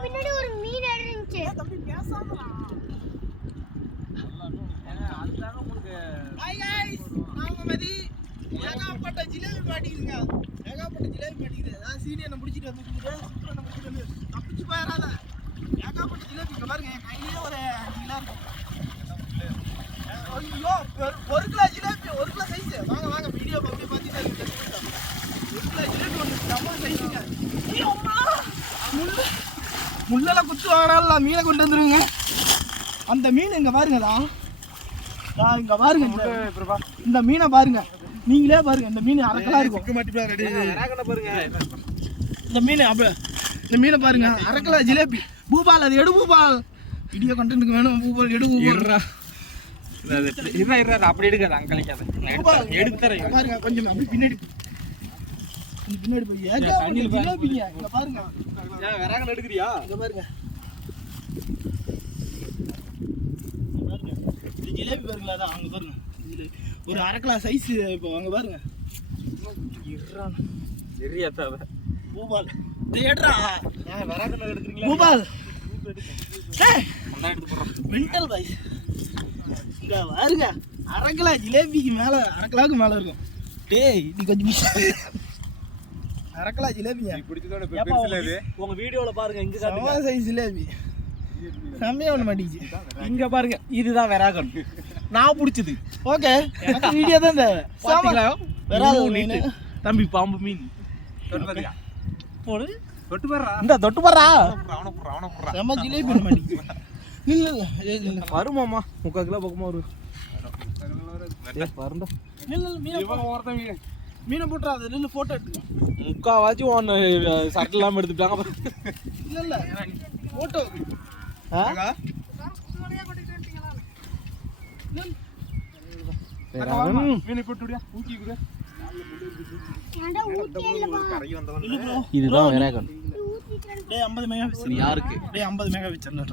பின்னாடி ஒரு மீன் இருந்துச்சு. தம்பி பேசாமடா. அதுதாங்க உங்களுக்கு. Hi guys. நாங்க மதி ஏகாப்பட்ட ஜிலேபி மாட்டிக்குங்க. ஏகாப்பட்ட ஜிலேபி மாட்டிக்குது. நான் சீனியனை முடிச்சிட்டு வந்துட்டேன். சுத்தன முடிச்சிட்டு வந்து தப்பிச்சு போயறாத. ஏகாப்பட்ட ஜிலேபி இங்க பாருங்க. என் கையிலே ஒரு 5 கிலோ இருக்கும். ஐயோ 1 கிலோ ஜிலேபி 1 கிலோ சைஸ். வாங்க வாங்க வீடியோ அப்படியே பார்த்துட்டு இருக்கேன். 1 கிலோ ஜிலேபி ஒன்னு நம்ம சைஸ்ங்க. ஐயோ அம்மா. முள்ளெல்லாம் குத்து வாங்கினாலும் மீனை கொண்டு வந்துருங்க. அந்த மீன் இங்க பாருங்கடா. இங்க பாருங்க இந்த மீனை பாருங்க. நீங்களே பாருங்க இந்த மீன் அரக்கலா இருக்கும். இந்த மீன் இந்த மீனை பாருங்க அரக்கலா ஜிலேபி. பூபால் அது எடு பூபால். வீடியோ கண்டென்ட்க்கு வேணும் பூபால் எடு பூபால். அப்படி எடுக்காத அங்கலிக்காத எடுத்து தரேன் பாருங்க கொஞ்சம் அப்படி பின்னாடி பின்னாடி போய் ஜிலேபிங்க இங்க பாருங்க. ஏன் விராகன் எடுக்கறியா? இங்க பாருங்க இந்த ஜிலேபி பாருங்களா அதான் அங்க பாருங்க. ஒரு 1/2 கிலோ சைஸ் இப்போ அங்க பாருங்க. எரியாதாவ பூபால் தேடுறா. ஏன் விராகன் எடுக்கறீங்களா? பூபால் ஏய் ஒண்ணா எடுத்து போறோம். மென்டல் பாய்ஸ் இங்க பாருங்க 1/2 கிலோ ஜிலேபிக்கு மேல 1/2 கிலோக்கு மேல இருக்கும். டேய் நீ கொஞ்சம் 1/2 கிலோ ஜிலேபியா பிடிச்சதோட பெருசுல இது உங்க வீடியோல பாருங்க. இங்க காட்டுங்க சம சைஸ் ஜிலேபி. சமையா ஒண்ணு மாட்டிச்சு. இங்க பாருங்க இதுதான் விராகன் நான் பிடிச்சது. ஓகே எனக்கு வீடியோ தான் தேவை. பாத்தீங்களா? விராகன் மீன் தம்பி பாம்பு மீன் தொட்டு பாருங்க. போடு தொட்டு பாறா. இந்த தொட்டு பாறா. அவன போறா. சம ஜிலேபி ஒண்ணு மாட்டிச்சு. இல்ல வருமாமா 3/4 கிலோ பக்கமா வரும். ஏ வரண்டா. இல்ல மீன் இவன் ஒருத்தன் மீனை போட்டுறா. அது நின்று போட்டோ எடுத்துக்க. 3/4 ஒன்னு சட்டை இல்லாம எடுத்துட்டாங்க. இல்ல போட்டோ மீனை கொட்டுடியா ஊத்தி குடு. இதுதான் விராகன். டேய் 50 மெகா யாருக்கு? டேய் 50 மெகா வச்சிருந்தா